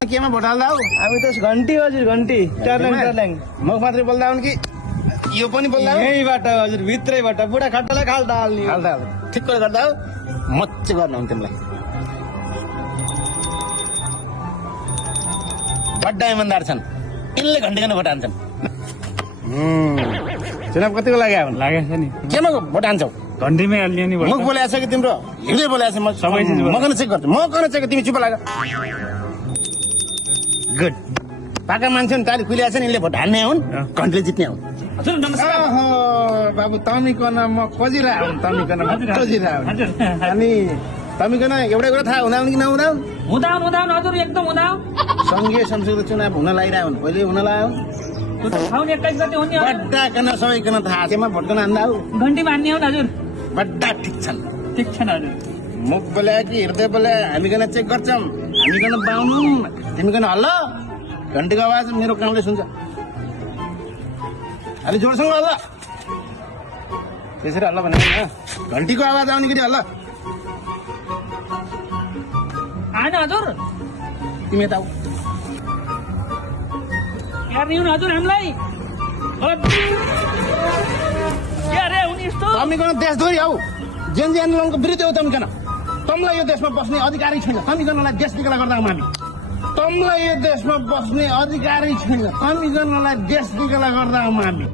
केमा भोट हाल्दा हौ हामी त घन्टी हजुर घन्टी टर्ल्याङ मुख मात्रै बोल्दा हुन् कि यो पनि बोल्दा हो यहीबाट हजुर भित्रैबाट बुढा खट्टालाई खाल्दा हाल्ने हाल्दा ठिक कुरा गर्दा हौ मच्च गर्न हुन् तिमीलाई बड्डा इमान्दार छन् यिनले घन्टी भोट हान्छन् चुनाव कतिको लागि आउनु लागेको छ नि केमा भोट हान्छौ घन्टीमै हाल्ने नि मुख बोलेको छ कि तिम्रो हृदय बोलेको छ म सबै चिज म गर्न चेक गर्छु म गर्न चेक तिमी चुप लाग गुड पाका मान्छे ताली खुलिया छ नि यिनले भोट हान्ने हुन् घन्टीले जित्ने हुन् हजुर नमस्कार ओहो बाबु तमीकन म खोजिरहेको हुँ तमीकन खोजिरहेको हुँ अनि तमीकन एउटै कुरा थाहा हुँदा कि नहुँदा हुँदा हजुर एकदम हुँदा सङ्घीय संसदको चुनाव हुन लागिरहेको हुन् पहिले हुन लाग्यो फाउन 21 गते हुने बड्डाकन सबैकन थाहा छैमा भोटकन हान्दा हौ घन्टी मान्ने हो हजुर बड्डा ठिक छन् ठिक छ हजुर मुख बोले कि हृदय बोले हामीकन चेक गर्छौँ हामीकन बाउनु तिमीकन हल्ल घन्टीको आवाज मेरो कामले सुन्छ अलि जोडसँग हल्ल त्यसरी हल्ल भने घन्टीको आवाज आउने कि हल्ल आएन हजुर तिमी यता आऊ हेर्ने हुन् हजुर हामीलाई के रे उनी यस्तो तमीकन देशद्रोही हौ जेनजी आन्दोलनको विरुद्ध हो तमीकन तमलाई यो देशमा बस्ने अधिकारी छैन तमीकनलाई देश निकाला गर्दा हामी तमलाई यो देशमा बस्ने अधिकारी छैन तमीकनलाई देश निकाला गर्दा हामी